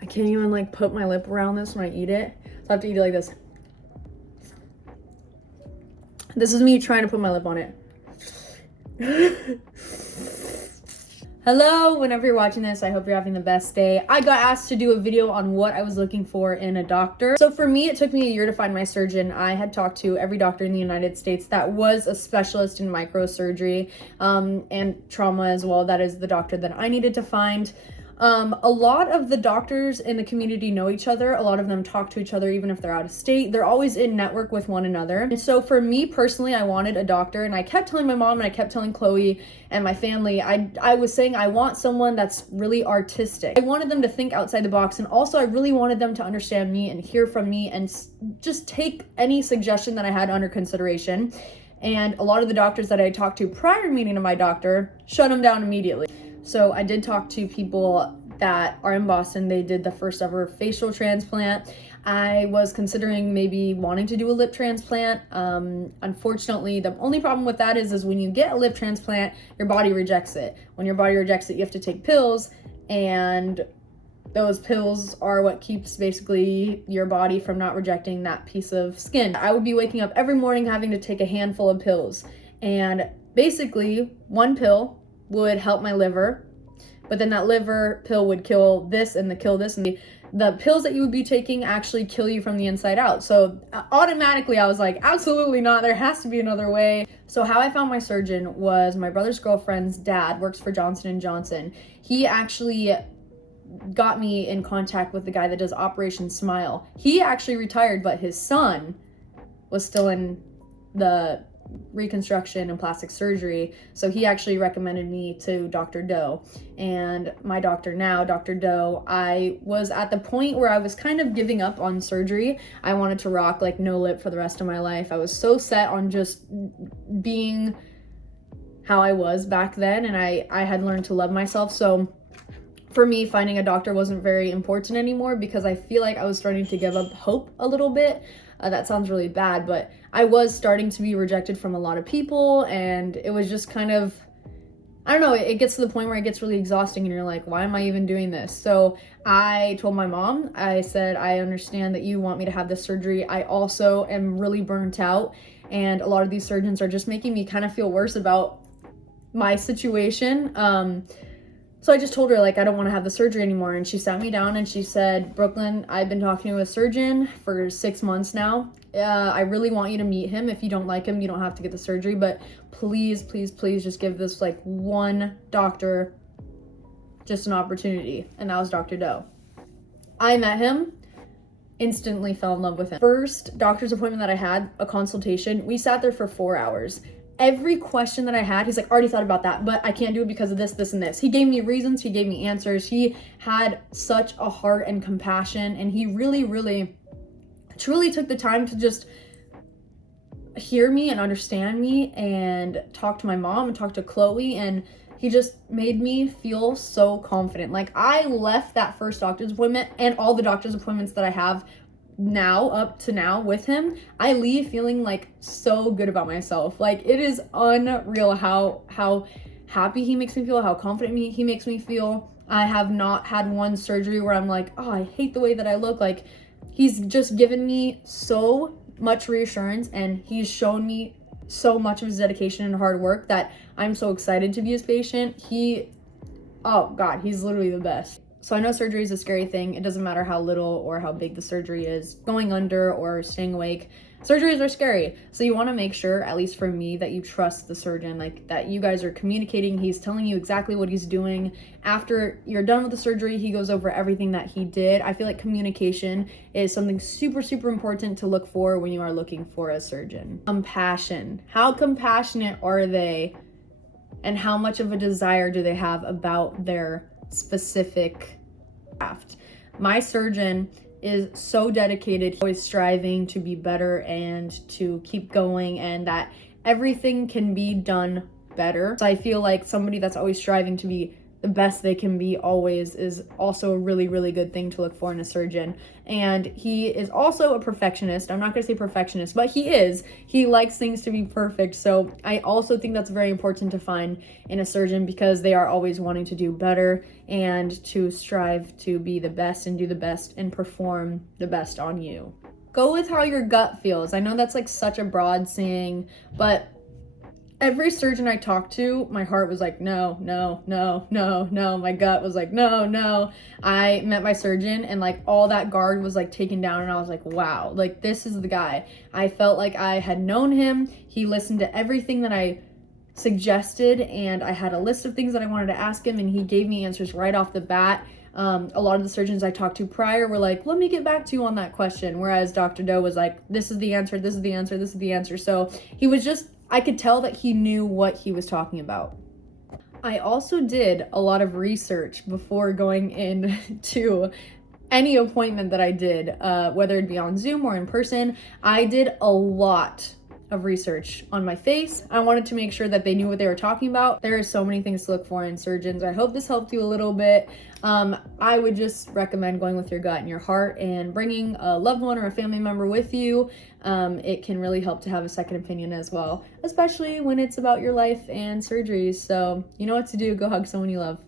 I can't even like put my lip around this when I eat it. So I have to eat it like this. This is me trying to put my lip on it. Hello, whenever you're watching this, I hope you're having the best day. I got asked to do a video on what I was looking for in a doctor. So for me, it took me a year to find my surgeon. I had talked to every doctor in the United States that was a specialist in microsurgery and trauma as well. That is the doctor that I needed to find. A lot of the doctors in the community know each other. A lot of them talk to each other even if they're out of state. They're always in network with one another. And so for me personally, I wanted a doctor, and I kept telling my mom and I kept telling Chloe and my family, I was saying I want someone that's really artistic. I wanted them to think outside the box, and also I really wanted them to understand me and hear from me and just take any suggestion that I had under consideration. And a lot of the doctors that I talked to prior to meeting my doctor shut them down immediately. So I did talk to people that are in Boston. They did the first ever facial transplant. I was considering maybe wanting to do a lip transplant. Unfortunately, the only problem with that is when you get a lip transplant, your body rejects it. When your body rejects it, you have to take pills, and those pills are what keeps basically your body from not rejecting that piece of skin. I would be waking up every morning having to take a handful of pills, and basically one pill would help my liver, but then that liver pill would kill this and kill this, and the pills that you would be taking actually kill you from the inside out. So automatically I was like, absolutely not, there has to be another way. So how I found my surgeon was my brother's girlfriend's dad works for Johnson & Johnson. He actually got me in contact with the guy that does Operation Smile. He actually retired, but his son was still in the reconstruction and plastic surgery, so he actually recommended me to Dr. Doe. And my doctor now, Dr. Doe, I was at the point where I was kind of giving up on surgery. I wanted to rock like no lip for the rest of my life. I was so set on just being how I was back then, and I had learned to love myself. So for me, finding a doctor wasn't very important anymore because I feel like I was starting to give up hope a little bit. That sounds really bad, but I was starting to be rejected from a lot of people, and it was just kind of, I don't know, it gets to the point where it gets really exhausting and you're like, why am I even doing this? So I told my mom, I said, I understand that you want me to have this surgery. I also am really burnt out, and a lot of these surgeons are just making me kind of feel worse about my situation. So I just told her, like, I don't want to have the surgery anymore. And she sat me down and she said, Brooklyn, I've been talking to a surgeon for 6 months now. I really want you to meet him. If you don't like him, you don't have to get the surgery. But please, please, please just give this, like, one doctor just an opportunity. And that was Dr. Doe. I met him, instantly fell in love with him. First doctor's appointment that I had, a consultation, we sat there for 4 hours. Every question that I had, he's like, already thought about that, but I can't do it because of this, this, and this. He gave me reasons, he gave me answers. He had such a heart and compassion, and he really, really, truly took the time to just hear me and understand me and talk to my mom and talk to Chloe, and he just made me feel so confident. Like, I left that first doctor's appointment and all the doctor's appointments that I have now up to now with him, I leave feeling like so good about myself. Like, it is unreal how happy he makes me feel, how confident he makes me feel. I have not had one surgery where I'm like, oh, I hate the way that I look. Like, he's just given me so much reassurance, and he's shown me so much of his dedication and hard work that I'm so excited to be his patient. Oh God, he's literally the best. So I know surgery is a scary thing. It doesn't matter how little or how big the surgery is, going under or staying awake. Surgeries are scary. So you want to make sure, at least for me, that you trust the surgeon, like that you guys are communicating. He's telling you exactly what he's doing. After you're done with the surgery, he goes over everything that he did. I feel like communication is something super, super important to look for when you are looking for a surgeon. Compassion. How compassionate are they? And how much of a desire do they have about their specific craft? My surgeon is so dedicated, always striving to be better and to keep going, and that everything can be done better. So I feel like somebody that's always striving to be the best they can be always is also a really, really good thing to look for in a surgeon. And he is also a perfectionist. I'm not going to say perfectionist, but he is. He likes things to be perfect. So I also think that's very important to find in a surgeon, because they are always wanting to do better and to strive to be the best and do the best and perform the best on you. Go with how your gut feels. I know that's like such a broad saying, but every surgeon I talked to, my heart was like, no, no, no, no, no. My gut was like, no, no. I met my surgeon and like all that guard was like taken down, and I was like, wow, like this is the guy. I felt like I had known him. He listened to everything that I suggested, and I had a list of things that I wanted to ask him, and he gave me answers right off the bat. A lot of the surgeons I talked to prior were like, let me get back to you on that question. Whereas Dr. Doe was like, this is the answer, this is the answer, this is the answer. So he was just, I could tell that he knew what he was talking about. I also did a lot of research before going into any appointment that I did, whether it be on Zoom or in person. I did a lot of research on my face. I wanted to make sure that they knew what they were talking about. There are so many things to look for in surgeons. I hope this helped you a little bit. I would just recommend going with your gut and your heart and bringing a loved one or a family member with you. It can really help to have a second opinion as well, especially when it's about your life and surgeries. So you know what to do. Go hug someone you love.